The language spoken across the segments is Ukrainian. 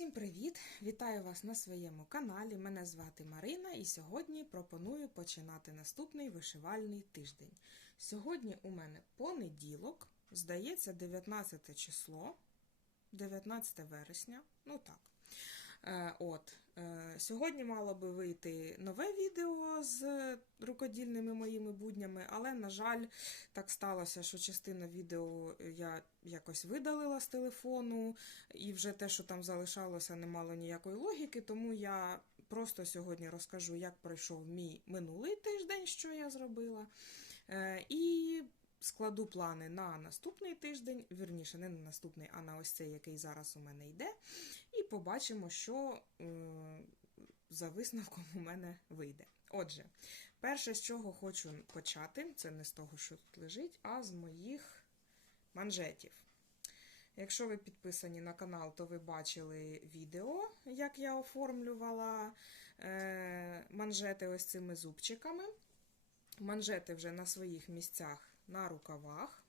Всім привіт! Вітаю вас на своєму каналі. Мене звати Марина, і сьогодні пропоную починати наступний вишивальний тиждень. Сьогодні у мене понеділок, здається, 19 число, 19 вересня. Ну так. Е, От, е, сьогодні мало би вийти нове відео з рукодільними моїми буднями, але, на жаль, так сталося, що частина відео я якось видалила з телефону, і вже те, що там залишалося, не мало ніякої логіки, тому я просто сьогодні розкажу, як пройшов мій минулий тиждень, що я зробила. Е, І складу плани на наступний тиждень, вірніше, не на наступний, а на ось цей, який зараз у мене йде. І побачимо, що е, за висновком у мене вийде. Отже, перше, з чого хочу почати, це не з того, що тут лежить, а з моїх манжетів. Якщо ви підписані на канал, то ви бачили відео, як я оформлювала е, манжети ось цими зубчиками. Манжети вже на своїх місцях на рукавах.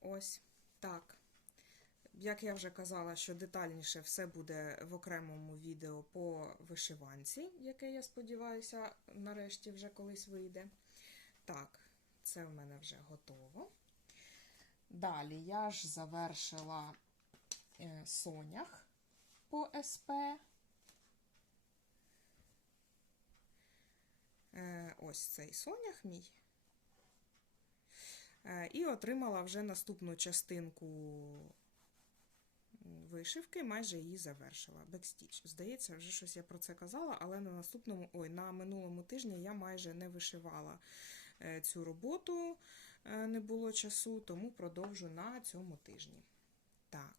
Ось так. Як я вже казала, що детальніше все буде в окремому відео по вишиванці, яке, я сподіваюся, нарешті вже колись вийде. Так, це в мене вже готово. Далі я ж завершила е, сонях по СП. Е, ось цей сонях мій. Е, і отримала вже наступну частинку вишивки, майже її завершила. Бекстіч. Здається, вже щось я про це казала, але на наступному, ой, на минулому тижні я майже не вишивала е, цю роботу, не було часу, тому продовжу на цьому тижні. Так,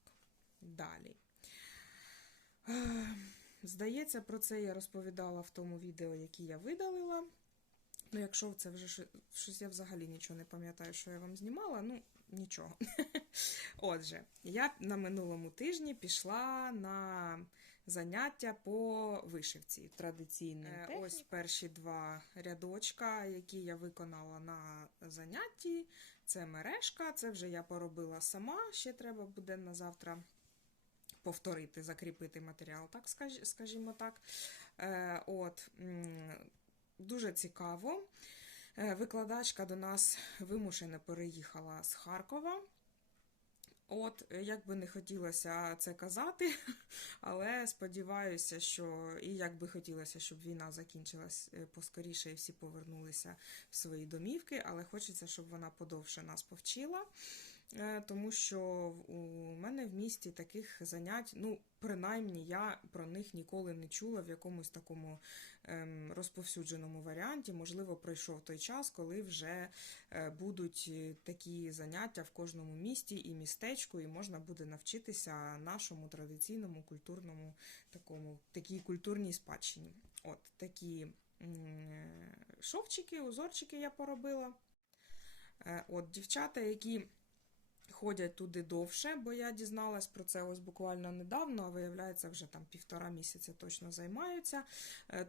далі. Здається, про це я розповідала в тому відео, яке я видалила. Ну, якщо це вже щось я взагалі нічого не пам'ятаю, що я вам знімала, ну, нічого. Отже, я на минулому тижні пішла на заняття по вишивці традиційній. Ось перші два рядочка, які я виконала на занятті. Це мережка, це вже я поробила сама, ще треба буде на завтра повторити, закріпити матеріал, так скажімо так. От, Дуже цікаво. Викладачка до нас вимушено переїхала з Харкова. От, як би не хотілося це казати, але сподіваюся, що і як би хотілося, щоб війна закінчилась поскоріше і всі повернулися в свої домівки, але хочеться, щоб вона подовше нас повчила. Тому що у мене в місті таких занять, ну, принаймні, я про них ніколи не чула в якомусь такому ем, розповсюдженому варіанті. Можливо, пройшов той час, коли вже е, будуть такі заняття в кожному місті і містечку, і можна буде навчитися нашому традиційному культурному такому, такій культурній спадщині. От такі м, шовчики, узорчики я поробила. Е, от Дівчата, які ходять туди довше, бо я дізналась про це ось буквально недавно, а виявляється, вже там півтора місяця точно займаються,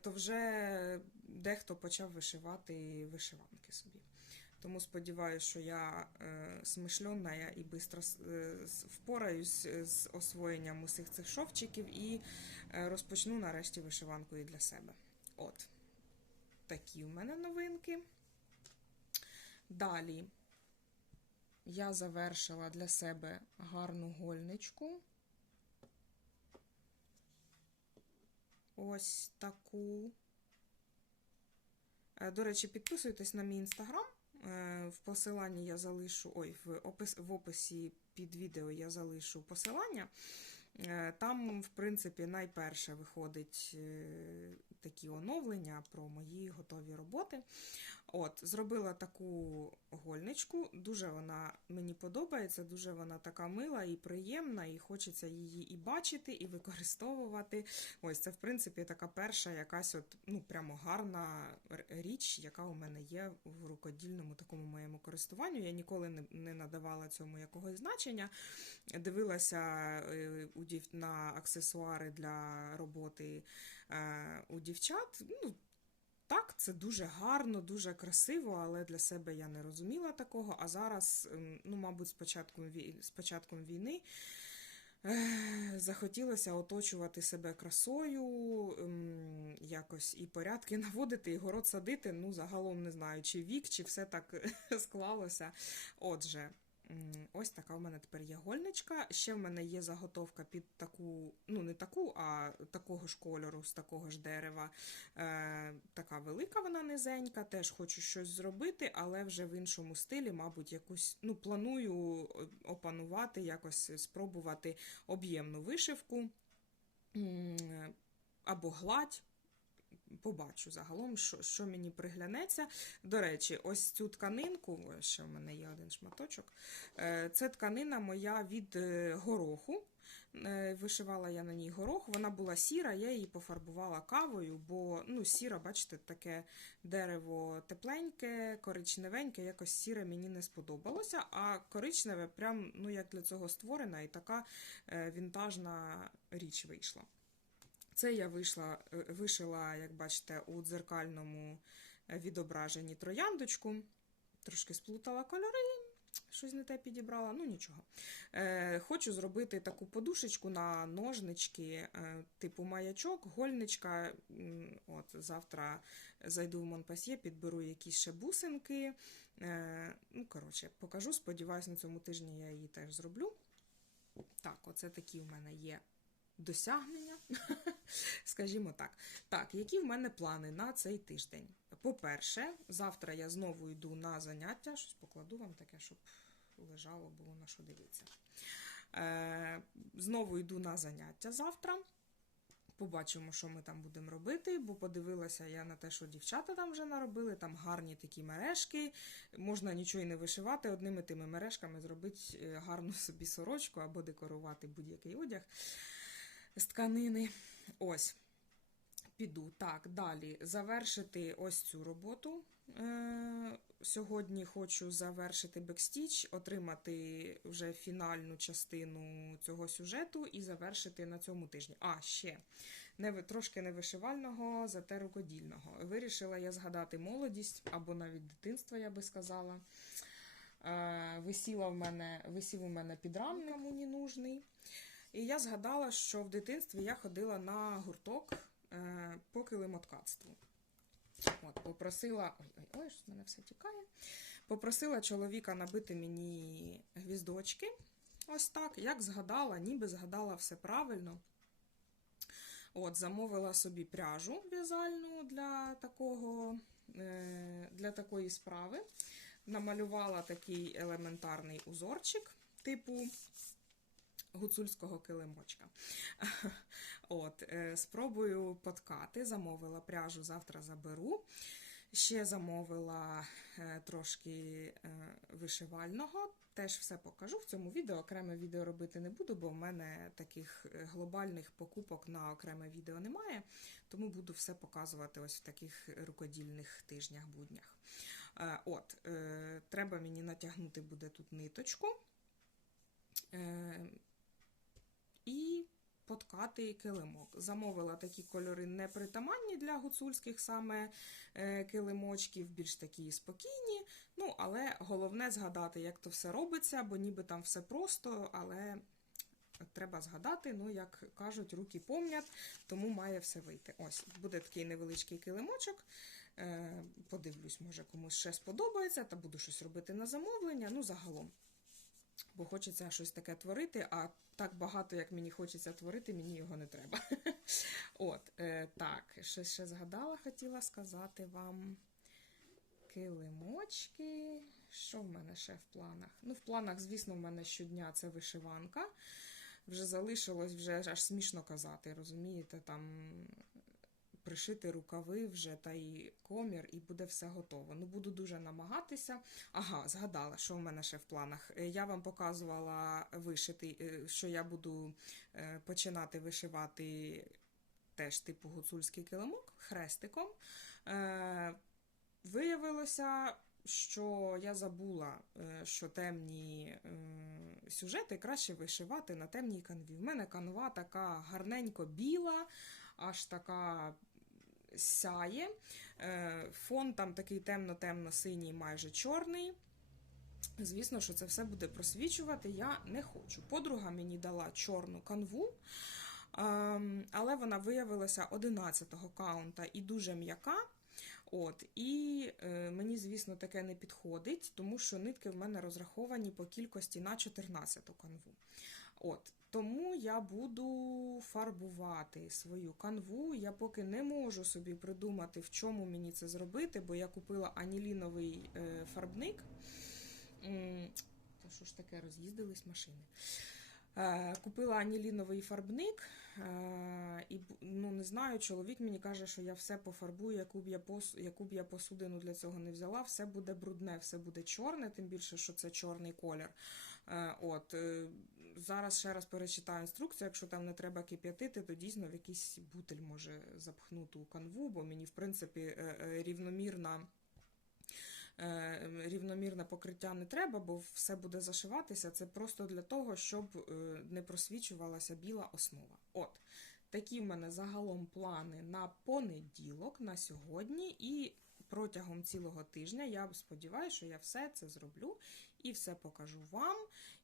то вже дехто почав вишивати вишиванки собі. Тому сподіваюся, що я е, смишльонна і швидко е, впораюсь з освоєнням усіх цих шовчиків і е, розпочну нарешті вишиванку і для себе. От, такі в мене новинки. Далі я завершила для себе гарну гольничку. Ось таку. До речі, підписуйтесь на мій інстаграм. В посиланні я залишу, ой, в, опис, в описі під відео я залишу посилання. Там, в принципі, найперше виходить такі оновлення про мої готові роботи. От, Зробила таку гольничку, дуже вона мені подобається, дуже вона така мила і приємна, і хочеться її і бачити, і використовувати. Ось це, в принципі, така перша якась от, ну, прямо гарна річ, яка у мене є в рукодільному такому моєму користуванню. Я ніколи не, надавала цьому якогось значення. Дивилася на аксесуари для роботи у дівчат. ну, так, це дуже гарно, дуже красиво, але для себе я не розуміла такого. А зараз, ну, мабуть, з початком, з початком війни Захотілося оточувати себе красою, ем, якось і порядки наводити, і город садити. Ну, загалом не знаю, чи вік, чи все так склалося. Отже, ось така в мене тепер є гольничка. Ще в мене є заготовка під таку, ну не таку, а такого ж кольору, з такого ж дерева. Е, така велика вона низенька. Теж хочу щось зробити, але вже в іншому стилі, мабуть, якусь ну, планую е, опанувати, якось спробувати об'ємну вишивку або гладь. Побачу загалом, що, що мені приглянеться. До речі, ось цю тканинку, ще в мене є один шматочок. е, Це тканина моя від е, гороху. Е, Вишивала я на ній горох. Вона була сіра, я її пофарбувала кавою, бо ну, сіра, бачите, таке дерево тепленьке, коричневеньке, якось сіре мені не сподобалося. А коричневе, прям ну, як для цього створена, і така вінтажна річ вийшла. Це я вийшла, е, вишила, як бачите, у дзеркальному е, відображенні трояндочку. Трошки сплутала кольори, щось не те підібрала, ну нічого. Е, хочу зробити таку подушечку на ножнички, е, типу маячок, гольничка. От, завтра зайду в Монпасьє, підберу якісь ще бусинки. Е, ну, коротше, покажу. Сподіваюсь, на цьому тижні я її теж зроблю. Так, оце такі в мене є досягнення, скажімо так. Так, які в мене плани на цей тиждень? По-перше, завтра я знову йду на заняття. Щось покладу вам таке, щоб лежало, було на що дивитися. Е, знову йду на заняття завтра. Побачимо, що ми там будемо робити, бо подивилася я на те, що дівчата там вже наробили, там гарні такі мережки. Можна нічого і не вишивати, одними тими мережками зробити е, гарну собі сорочку або декорувати будь-який одяг з тканини. Ось. Піду. Так, далі завершити ось цю роботу. Е, Сьогодні хочу завершити бекстіч, отримати вже фінальну частину цього сюжету і завершити на цьому тижні. А, ще не, трошки невишивального, зате рукодільного. Вирішила я згадати молодість або навіть дитинство, я би сказала. Е, висіла в мене, висів у мене підрамник мені нужний. І я згадала, що в дитинстві я ходила на гурток е, по килимоткацтву. От, попросила. Ой, ой, щось в мене все тікає. Попросила чоловіка набити мені гвіздочки. Ось так. Як згадала, ніби згадала все правильно. От, замовила собі пряжу в'язальну для такого, е, для такої справи. Намалювала такий елементарний узорчик, типу гуцульського килимочка. От, е, спробую поткати, замовила пряжу, завтра заберу. Ще замовила е, трошки е, вишивального. Теж все покажу в цьому відео. Окреме відео робити не буду, бо в мене таких глобальних покупок на окреме відео немає. Тому буду все показувати ось в таких рукодільних тижнях, буднях. Е, От, треба мені натягнути буде тут ниточку. І поткати килимок. Замовила такі кольори непритаманні для гуцульських саме е, килимочків, більш такі спокійні. Ну, але головне згадати, як то все робиться, бо ніби там все просто, але треба згадати, ну, як кажуть, руки помнять, тому має все вийти. Ось, буде такий невеличкий килимочок. Е, Подивлюсь, може комусь ще сподобається, та буду щось робити на замовлення. Ну, загалом. Бо хочеться щось таке творити, а так багато, як мені хочеться творити, мені його не треба. От, е, так, що ще згадала, хотіла сказати вам. Килимочки. Що в мене ще в планах? Ну, в планах, звісно, в мене щодня це вишиванка. Вже залишилось, вже аж смішно казати, розумієте, там пришити рукави вже та й комір, і буде все готово. Ну, буду дуже намагатися. Ага, згадала, що в мене ще в планах. Е, Я вам показувала вишити, е, що я буду е, починати вишивати теж типу гуцульський килимок хрестиком. Виявилося, що я забула, що темні сюжети краще вишивати на темній канві. В мене канва така гарненько біла, аж така сяє. Е, Фон там такий темно-темно-синій, майже чорний. Звісно, що це все буде просвічувати, я не хочу. Подруга мені дала чорну канву, ем, але вона виявилася 11-го каунта і дуже м'яка. От, І е, мені, звісно, таке не підходить, тому що нитки в мене розраховані по кількості на 14-ту канву. От, Тому я буду фарбувати свою канву. Я поки не можу собі придумати, в чому мені це зробити, бо я купила аніліновий е, фарбник. Та що ж таке, роз'їздились машини. Е, Купила аніліновий фарбник, е, і ну не знаю, чоловік мені каже, що я все пофарбую, яку б я пос... яку б я посудину для цього не взяла, все буде брудне, все буде чорне, тим більше, що це чорний колір. От Зараз ще раз перечитаю інструкцію, якщо там не треба кип'ятити, то дійсно в якийсь бутель може запхнути у канву, бо мені, в принципі, рівномірна. Рівномірне покриття не треба, бо все буде зашиватися. Це просто для того, щоб не просвічувалася біла основа. От, такі в мене загалом плани на понеділок, на сьогодні, і протягом цілого тижня я сподіваюся, що я все це зроблю і все покажу вам.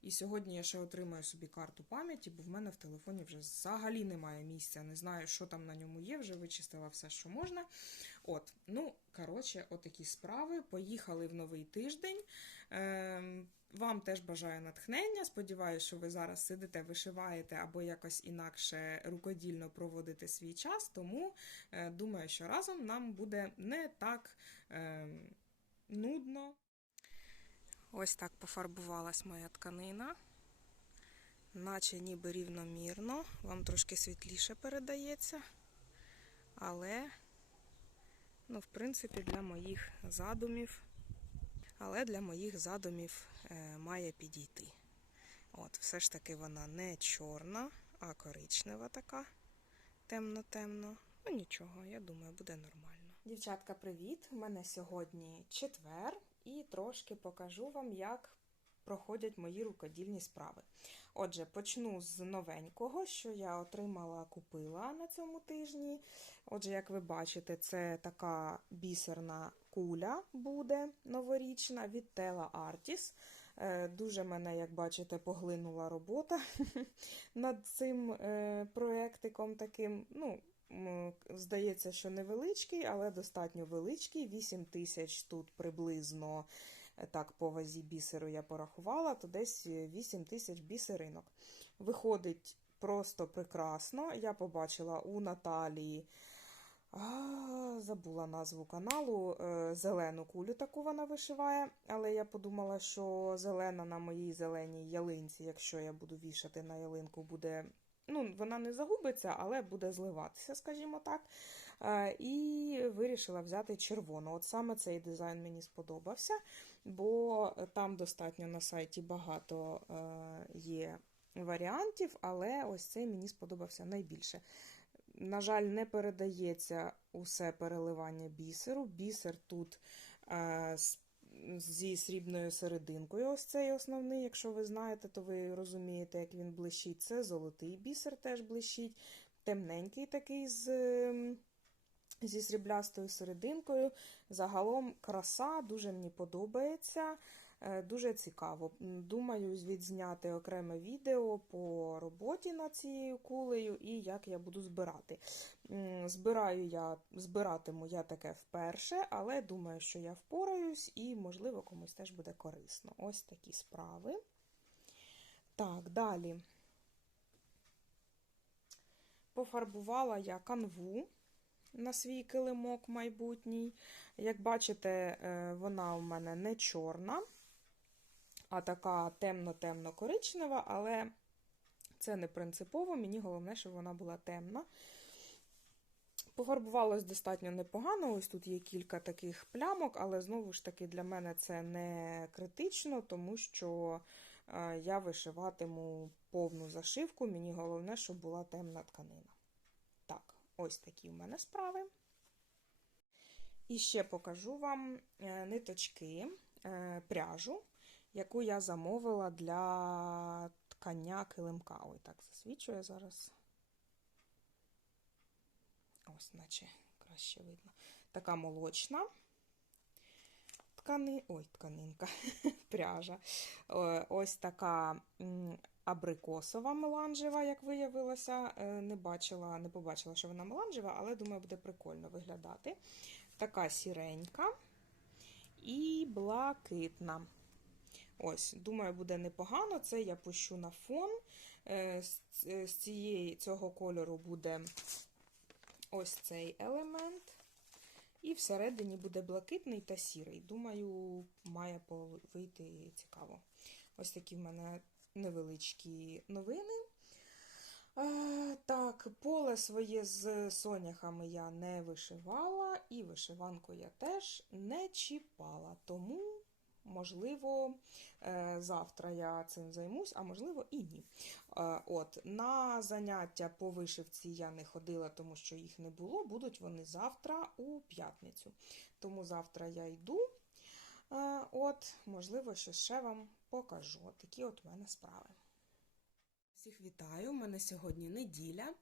І сьогодні я ще отримаю собі карту пам'яті, бо в мене в телефоні вже взагалі немає місця. Не знаю, що там на ньому є, вже вичистила все, що можна. От, ну, коротше, отакі справи. Поїхали в новий тиждень. Ем, вам теж бажаю натхнення. Сподіваюся, що ви зараз сидите, вишиваєте або якось інакше рукодільно проводите свій час, тому е, думаю, що разом нам буде не так е, нудно. Ось так пофарбувалась моя тканина, наче ніби рівномірно, вам трошки світліше передається, але, ну, в принципі, для моїх задумів, але для моїх задумів е, має підійти. От, Все ж таки вона не чорна, а коричнева така, темно-темно. Ну нічого, я думаю, буде нормально. Дівчатка, привіт! У мене сьогодні четвер і трошки покажу вам, як проходять мої рукодільні справи. Отже, почну з новенького, що я отримала, купила на цьому тижні. Отже, як ви бачите, це така бісерна куля буде новорічна від Tela Artis. Е, дуже мене, як бачите, поглинула робота над цим е, проєктиком таким. ну, Здається, що невеличкий, але достатньо величкий. 8 тисяч тут приблизно е, так, по вазі бісеру я порахувала, то десь 8 тисяч бісеринок. Виходить просто прекрасно. Я побачила у Наталії. А, Забула назву каналу. Е, зелену кулю таку вона вишиває, але я подумала, що зелена на моїй зеленій ялинці, якщо я буду вішати на ялинку, буде ну, вона не загубиться, але буде зливатися, скажімо так. Е, і вирішила взяти червону. От саме цей дизайн мені сподобався, бо там достатньо на сайті багато е, є варіантів, але ось цей мені сподобався найбільше. На жаль, не передається усе переливання бісеру. Бісер тут е, зі срібною серединкою. Ось цей основний, якщо ви знаєте, то ви розумієте, як він блищить. Це золотий бісер теж блищить, темненький такий з. Ем, зі сріблястою серединкою. Загалом краса дуже мені подобається. Е, дуже цікаво. Думаю, відзняти окреме відео по роботі над цією кулею і як я буду збирати. Збираю я, Збиратиму я таке вперше, але думаю, що я впораюсь і, можливо, комусь теж буде корисно. Ось такі справи. Так, далі. Пофарбувала я канву на свій килимок майбутній. Як бачите, е, вона у мене не чорна а така темно-темно-коричнева, але це не принципово, мені головне, щоб вона була темна. Пофарбувалось достатньо непогано. Ось тут є кілька таких плямок, але знову ж таки для мене це не критично, тому що е, я вишиватиму повну зашивку. Мені головне, щоб була темна тканина. Так, ось такі в мене справи. І ще покажу вам е, ниточки е, пряжу яку я замовила для ткання килимка. Ой, так засвічує зараз. Ось, наче краще видно. Така молочна ткани... Ой, тканинка, пряжа. Ось така абрикосова меланжева, як виявилося. Е, Не бачила, не побачила, що вона меланжева, але думаю, буде прикольно виглядати. Така сіренька і блакитна. Ось, думаю, буде непогано. Це я пущу на фон. Е, З з цієї, цього кольору буде ось цей елемент. І всередині буде блакитний та сірий. Думаю, має вийти цікаво. Ось такі в мене невеличкі новини. Е, так, поле своє з соняхами я не вишивала, і вишиванку я теж не чіпала. Тому, можливо, е, завтра я цим займусь, а можливо і ні. Е, От, на заняття по вишивці я не ходила, тому що їх не було. Будуть вони завтра у п'ятницю. Тому завтра я йду. Е, От, можливо, ще вам покажу. Такі от у мене справи. Всіх вітаю! У мене сьогодні неділя.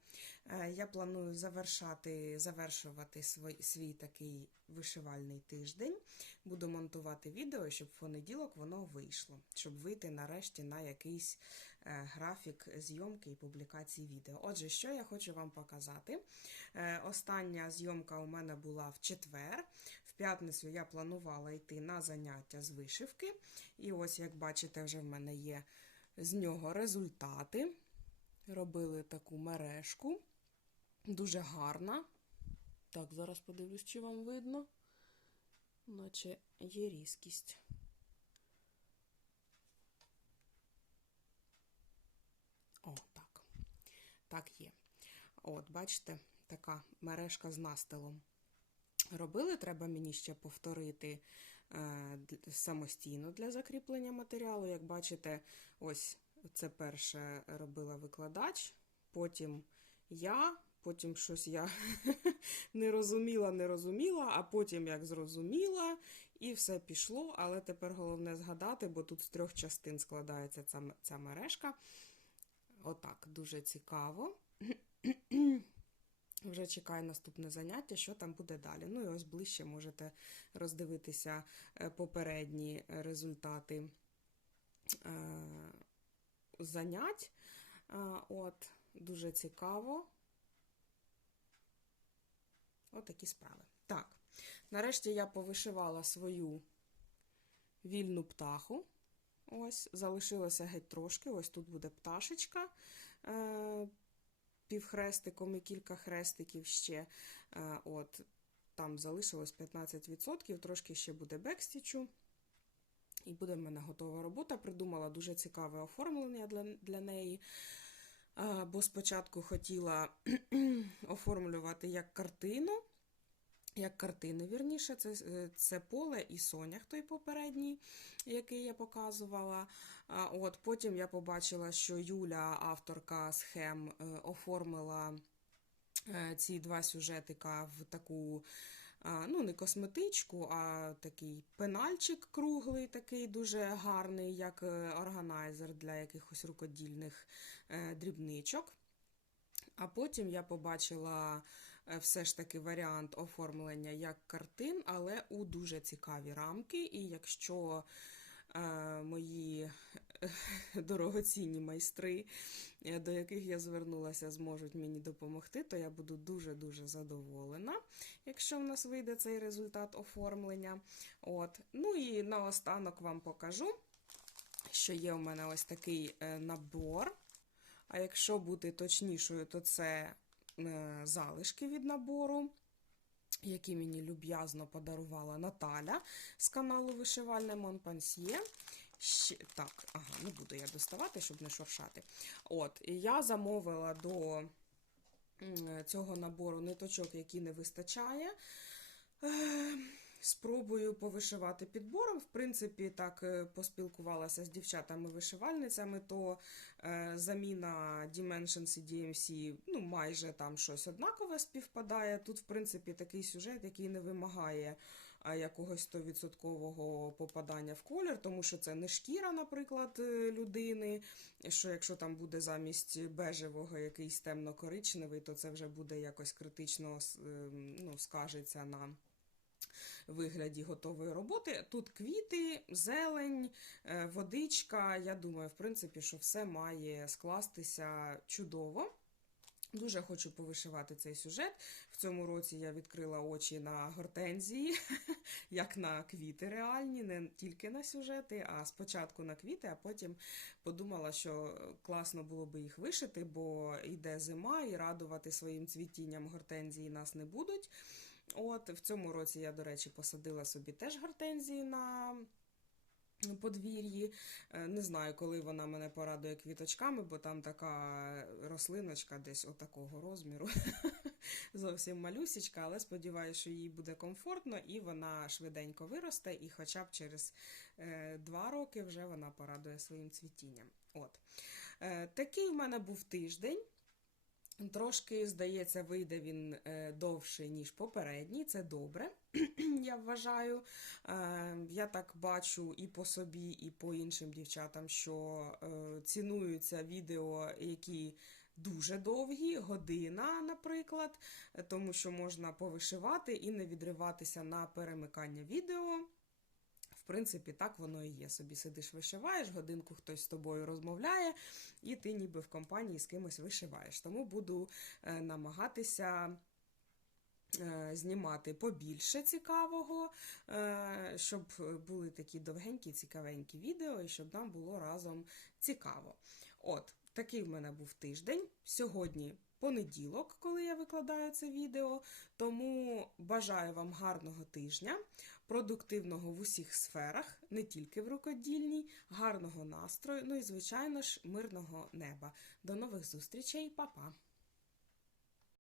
Е, Я планую завершати, завершувати свій, свій такий вишивальний тиждень. Буду монтувати відео, щоб в понеділок воно вийшло, щоб вийти нарешті на якийсь е, графік зйомки і публікації відео. Отже, що я хочу вам показати. Е, Остання зйомка у мене була в четвер. В п'ятницю я планувала йти на заняття з вишивки. І ось, як бачите, вже в мене є з нього результати. Робили таку мережку. Дуже гарна. Так, зараз подивлюсь, чи вам видно. Наче є різкість. О, так. Так є. От, бачите, така мережка з настилом. Робили, треба мені ще повторити самостійно для закріплення матеріалу. Як бачите, ось це перше робила викладач, потім я, потім щось я не розуміла, не розуміла, а потім як зрозуміла, і все пішло. Але тепер головне згадати, бо тут з трьох частин складається ця, ця мережка. Отак, дуже цікаво. Вже чекаю наступне заняття, що там буде далі. Ну і ось ближче можете роздивитися е, попередні результати е, занять. Е, От, дуже цікаво. От такі справи. Так, нарешті я повишивала свою вільну птаху. Ось, залишилося геть трошки. Ось тут буде пташечка. Півхрестиком і кілька хрестиків ще. Е, От, там залишилось 15%, трошки ще буде бекстічу. І буде в мене готова робота. Придумала дуже цікаве оформлення для, для неї. Е, Бо спочатку хотіла оформлювати як картину. Як картини, вірніше, це, е, це поле і сонях той попередній, який я показувала. От, потім я побачила, що Юля, авторка схем, е, оформила е, ці два сюжетика в таку, ну, не косметичку, а такий пенальчик круглий, такий дуже гарний, як органайзер для якихось рукодільних дрібничок. А потім я побачила все ж таки варіант оформлення як картин, але у дуже цікаві рамки. І якщо е, мої е, дорогоцінні майстри, е, до яких я звернулася, зможуть мені допомогти, то я буду дуже-дуже задоволена, якщо в нас вийде цей результат оформлення. От. Ну і наостанок вам покажу, що є у мене ось такий е, набор. А якщо бути точнішою, то це е, залишки від набору, які мені люб'язно подарувала Наталя з каналу Вишивальне Монпансьє. Так, ага, не буду я доставати, щоб не шуршати. От, я замовила до цього набору ниточок, які не вистачає. Е, Спробую повишивати підбором. В принципі, так е, поспілкувалася з дівчатами-вишивальницями, то е, заміна Dimensions і DMC ну, майже там щось однакове співпадає. Тут, в принципі, такий сюжет, який не вимагає а, якогось 100% попадання в колір, тому що це не шкіра, наприклад, е, людини. Що якщо там буде замість бежевого якийсь темно-коричневий, то це вже буде якось критично ем, ну, скажеться на вигляді готової роботи. Тут квіти, зелень, е, водичка. Я думаю, в принципі, що все має скластися чудово. Дуже хочу повишивати цей сюжет. В цьому році я відкрила очі на гортензії, як на квіти реальні, не тільки на сюжети, а спочатку на квіти, а потім подумала, що класно було би їх вишити, бо йде зима і радувати своїм цвітінням гортензії нас не будуть. От в цьому році я, до речі, посадила собі теж гортензії на подвір'ї. Е, Не знаю, коли вона мене порадує квіточками, бо там така рослиночка десь отакого розміру. Зовсім малюсічка, але сподіваюся, що їй буде комфортно і вона швиденько виросте, і хоча б через е, два роки вже вона порадує своїм цвітінням. От. Е, Такий в мене був тиждень. Трошки, здається, вийде він е, довше, ніж попередній. Це добре, я вважаю. Е, Я так бачу і по собі, і по іншим дівчатам, що е, цінуються відео, які дуже довгі, година, наприклад, тому що можна повишивати і не відриватися на перемикання відео. Принципі, так воно і є. Собі сидиш, вишиваєш, годинку хтось з тобою розмовляє, і ти ніби в компанії з кимось вишиваєш. Тому буду е, намагатися. е, Знімати побільше цікавого, е, щоб були такі довгенькі, цікавенькі відео, і щоб нам було разом цікаво. От, такий в мене був тиждень. Сьогодні понеділок, коли я викладаю це відео. Тому бажаю вам гарного тижня, продуктивного в усіх сферах, не тільки в рукодільній, гарного настрою, ну і, звичайно ж, мирного неба. До нових зустрічей, па-па!